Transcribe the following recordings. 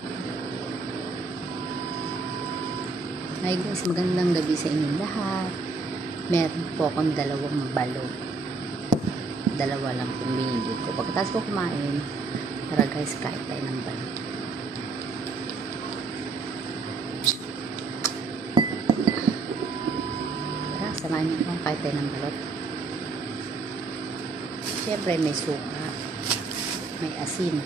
Hi guys, magandang gabi sa inyong lahat. Meron po akong dalawang balot. Dalawa lang pong binili ko. Pagkatapos ko kumain, tara guys, kain tayo ng balot. Tara, samahan niyo akong kain tayo ng balot. Siyempre may suka, may asin.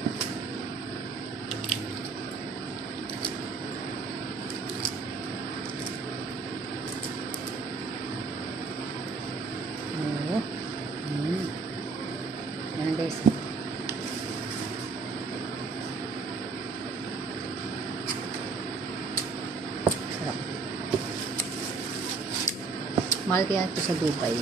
Yan guys. Sarap. Mahal kaya ito sa Dubai.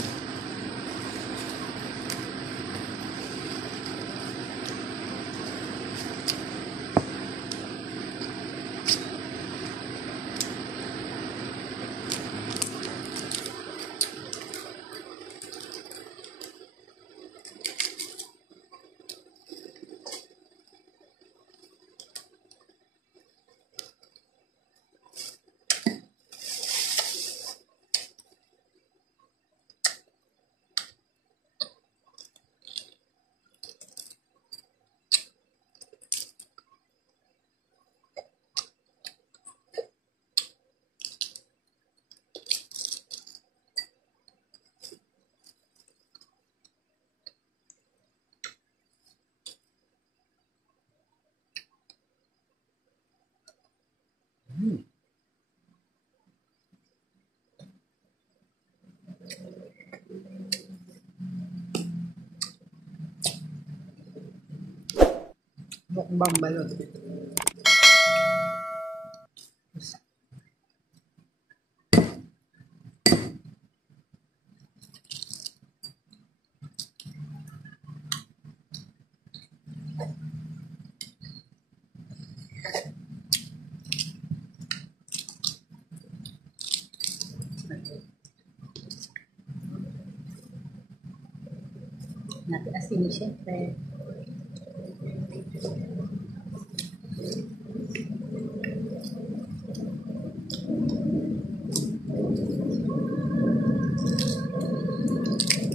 Mukbang balot. Natin asin siyempre.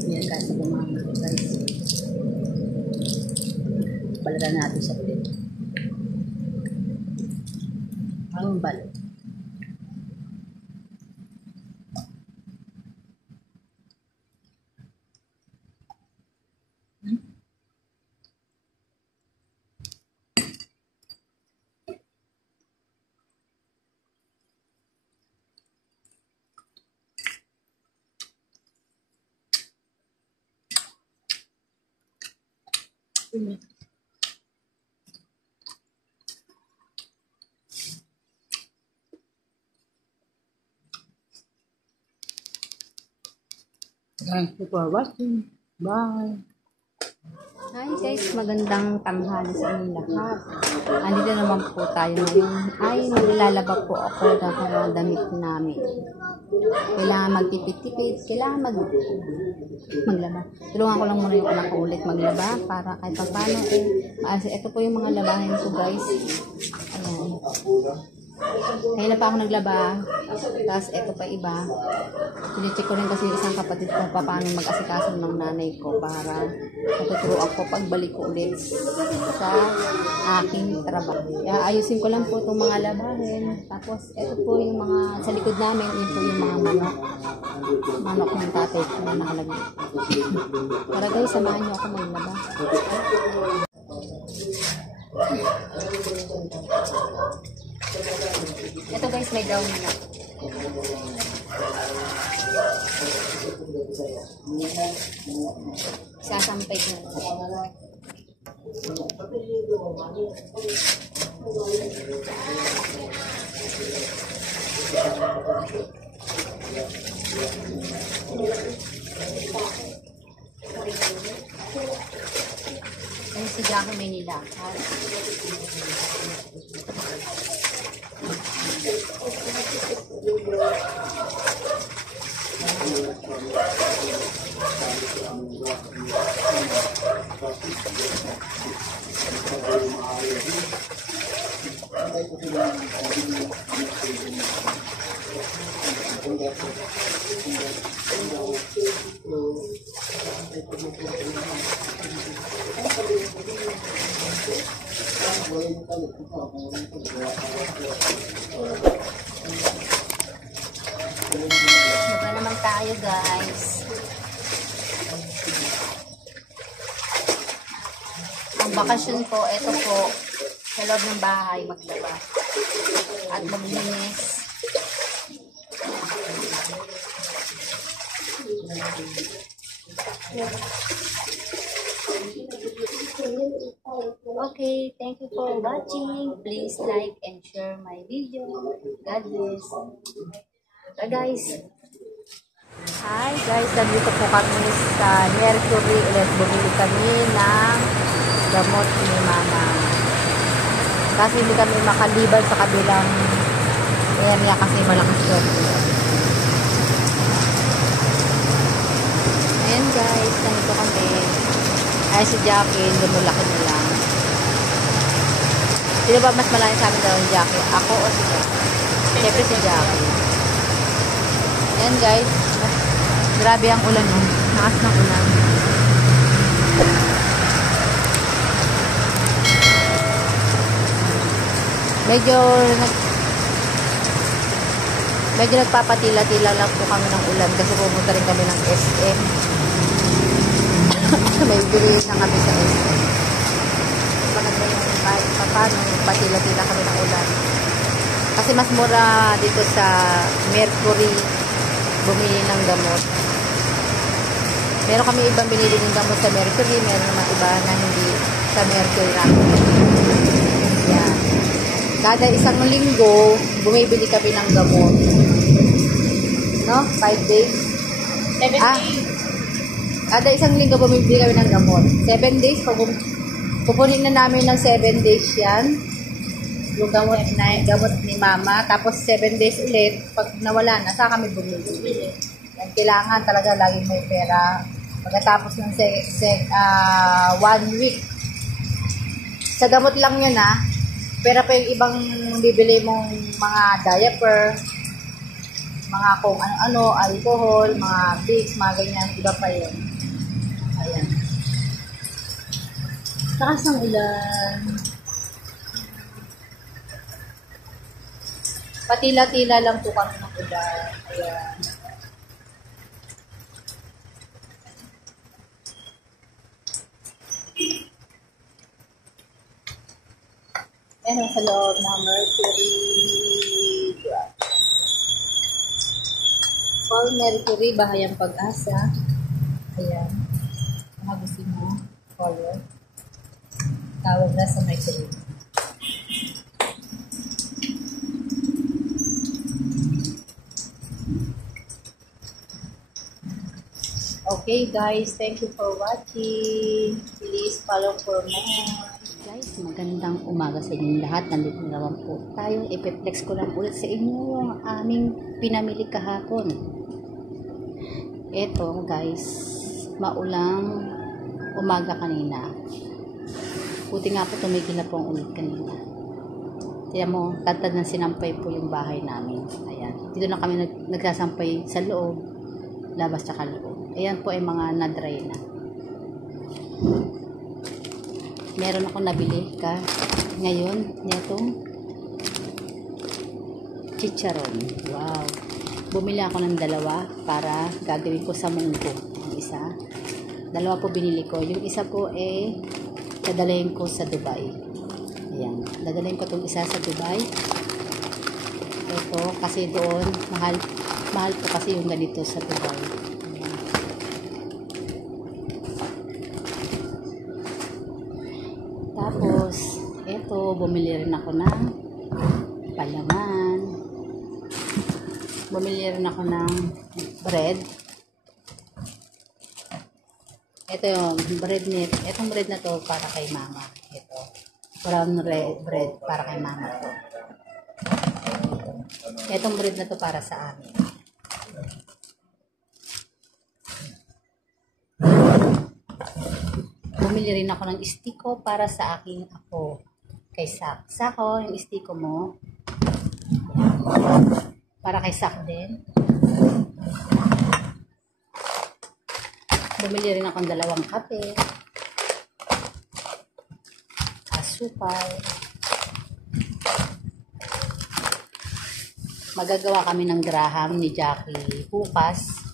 Yan kasi bumama guys. Balaran natin sa plate. Ang balot. Thank you for watching. Bye. Hi guys, magandang tanghali sa inyong lahat. Andito naman po tayo ngayon. Ay, maglalaba po ako ng mga damit namin. Kailangan magtipid-tipid, kailangan maglaba. Tulungan ko lang muna yung anak ko ulit maglaba para kahit pa paano ito po yung mga labahin ko guys. Ayan. Kaya na pa ako naglaba. Tapos ito pa iba. Sinicheck ko rin kasi yung isang kapatid ko paano mag-asikaso ng nanay ko para matuturo ako pagbalik ko ulit sa aking trabaho. Kaya ayusin ko lang po itong mga labahin. Tapos ito po yung mga sa likod namin. Yun po yung mga manok. Manok ng tatay ko na nakalagay. Para guys, samahan nyo ako maglaba. Ito guys, may brown na. Sasampay na. Ano si Jaco Manila? Baba naman tayo, guys. Ang bakasyon ko, ito po, sa loob ng bahay, maglaba at maglinis. Okay, thank you for watching. Please like and share my video. God bless. Guys, hi guys, nandito po kami sa Mercury ulit. Bumili kami ng gamot ni Mama. Kasi hindi kami makaliban sa kabilang area kasi malakas yun. Ayan guys, nandito kami. Ay si Jackie, lumulaki na lang. Sino ba mas malaki sa amin daw ni Jackie? Ako o si Jackie? Siyempre si Jackie. Ayan guys, grabe ang ulan nun. Nakas ng ulan. Medyo nagpapatila-tila lang po kami ng ulan kasi pumunta rin kami ng SM. May bili na kami sa SM. Maganda yung kahit paano, patila-tila kami ng ulan. Kasi mas mura dito sa Mercury bumili ng gamot. Meron kami ibang binili ng gamot sa Mercury, meron naman iba na hindi sa Mercury natin. Yan. Kada isang linggo, bumibili kami ng gamot. No? 5 days? 7 days. Kada isang linggo, bumibili kami ng gamot. 7 days, pupunin na namin ng 7 days yan. Yung gamot ni Mama. Tapos 7 days ulit, pag nawala na, saka kami bumibili. Yan, kailangan talaga laging may pera. Pagkatapos ng 1 week. Sa gamot lang yan pera pa yung ibang bibili mong mga diaper, mga kung ano-ano, alcohol, mga Vicks, mga ganyan, iba pa yun. Ayan. Takas ng ulan. Patila-tila lang po kami ng ulan. Ayan. Ayan sa loob ng Mercury Garage. Call Mercury, Bahayang Pag-asa. Ayan. Mga gusto mo, color. Tawag na sa Mercury. Okay guys, thank you for watching. Please follow for more. Guys, magandang umaga sa inyong lahat. Nandito naman po tayo. Ipiplex ko lang ulit sa inyo ang aming pinamili kahapon. Ito guys, maulang umaga kanina. Buti nga po tumigil na po ang ulit kanina. Tiyan mo, tatad ng sinampay po yung bahay namin. Ayan. Dito na kami nagsasampay sa loob, labas tsaka loob. Ayan po ay mga na-dry na. Meron ako nabili ngayon nitong chicharon. Wow. Bumili ako ng dalawa para gagawin ko sa munggo. Ang isa. Dalawa po binili ko. Yung isa po dadalhin ko sa Dubai. Ayan. Dadalhin ko itong isa sa Dubai. Ito kasi doon mahal po kasi yung ganito sa Dubai. Tapos, eto, bumili rin ako ng palaman. Bumili rin ako ng bread. Ito yung bread net. Itong bread na to para kay Mama. Ito. Brown bread para kay Mama to. Itong bread na to para sa amin. Bumili rin ako ng istiko para sa aking apo. kay Sak. Sako, yung istiko mo. Para kay Sak din. Bumili rin akong 2 kape. Asukal. Magagawa kami ng graham ni Jackie bukas.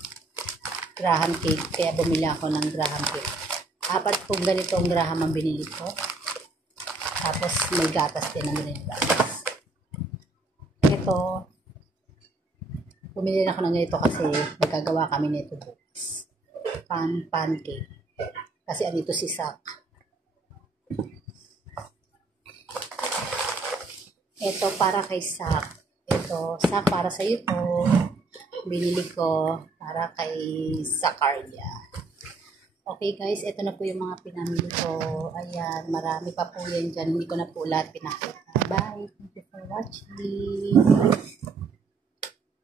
Graham cake. Kaya bumili ako ng graham cake. 4 pong ganitong graham ang binili ko. Tapos may gatas din ang binili ko. Ito. Bumili na ako ng ganito kasi magagawa kami nito bukas. Pancake. Kasi andito si Sak. Ito para kay Sak. Ito, Sak, para sa iyo to. Binili ko para kay Sakardia. Okay guys, ito na po yung mga pinamili ko. Ayan, marami pa po yan dyan. Hindi ko na po lahat pinakita. Bye. Thank you for watching.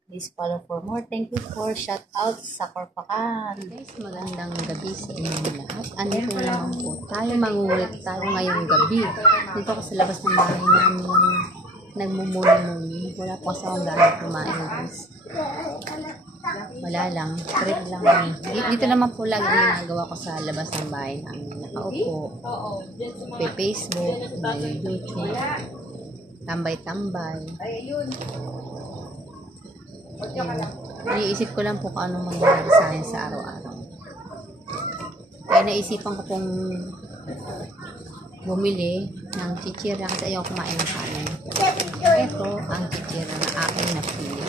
Please follow for more. Thank you for shout out sa Korpakan. Guys, magandang gabi sa inyong lahat. Andito na naman po tayo. Mangulit tayo ngayong gabi. Dito ako sa labas ng bahay namin. Nagmumuni-muni. Wala po sa akong gano'n kumain guys. Wala lang. Trip lang kami. Dito naman po lagi ginagawa ko sa labas ng bahay namin. Nakaupo. May Facebook. May YouTube. Tambay-tambay. Iniisip ko lang po kung anong mangyayari sa akin sa araw-araw. Kaya naisipan ko pong bumili ng chichira kasi ayaw kumain ng kanin. Ito ang chichira na aking napili.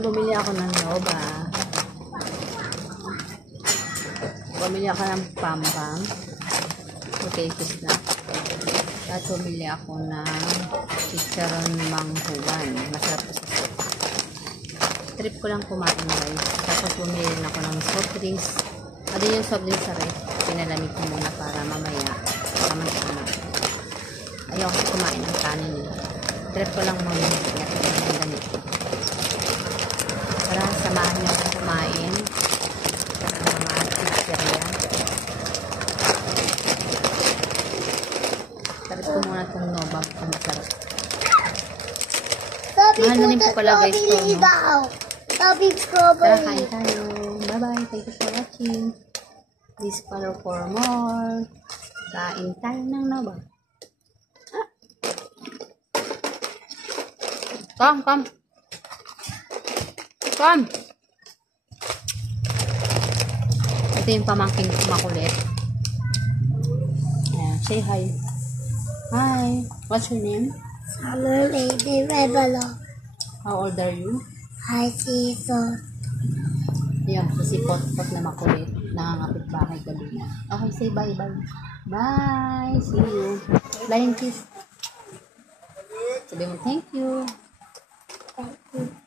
Bumili ako ng Nova. Bumili ako ng Pampang. Potato snack. At bumili ako ng chicharon manghuwan. Masarap po sa soup. Trip ko lang kumain guys. Tapos bumili rin ako ng soft drinks. Ano yung soft drinks sa ref? Pinalamig ko muna para mamaya tama-tama. Ayaw ko kumain ng kanin. Trip ko lang muna ng ganito. Para samahan niyo ako kumain ng mga chichirya. Trip ko muna itong Nova kung masarap. Mahal na rin po pala guys ito, no? Tara, kain tayo. Bye-bye. Thank you for watching. Please follow for more. Kain tayo ng Nova. Ah. Come. Come. Ito yung pamangkin ko makulit. Say hi. Hi. What's your name? Summer Lady Rebelo. How old are you? Hi, Jesus. Yan po si Pot-Pot na makulit. Nangangapit bahay gabi na. Okay, say bye-bye. Bye. See you. Flying kiss. Sabi mo, thank you. Thank you.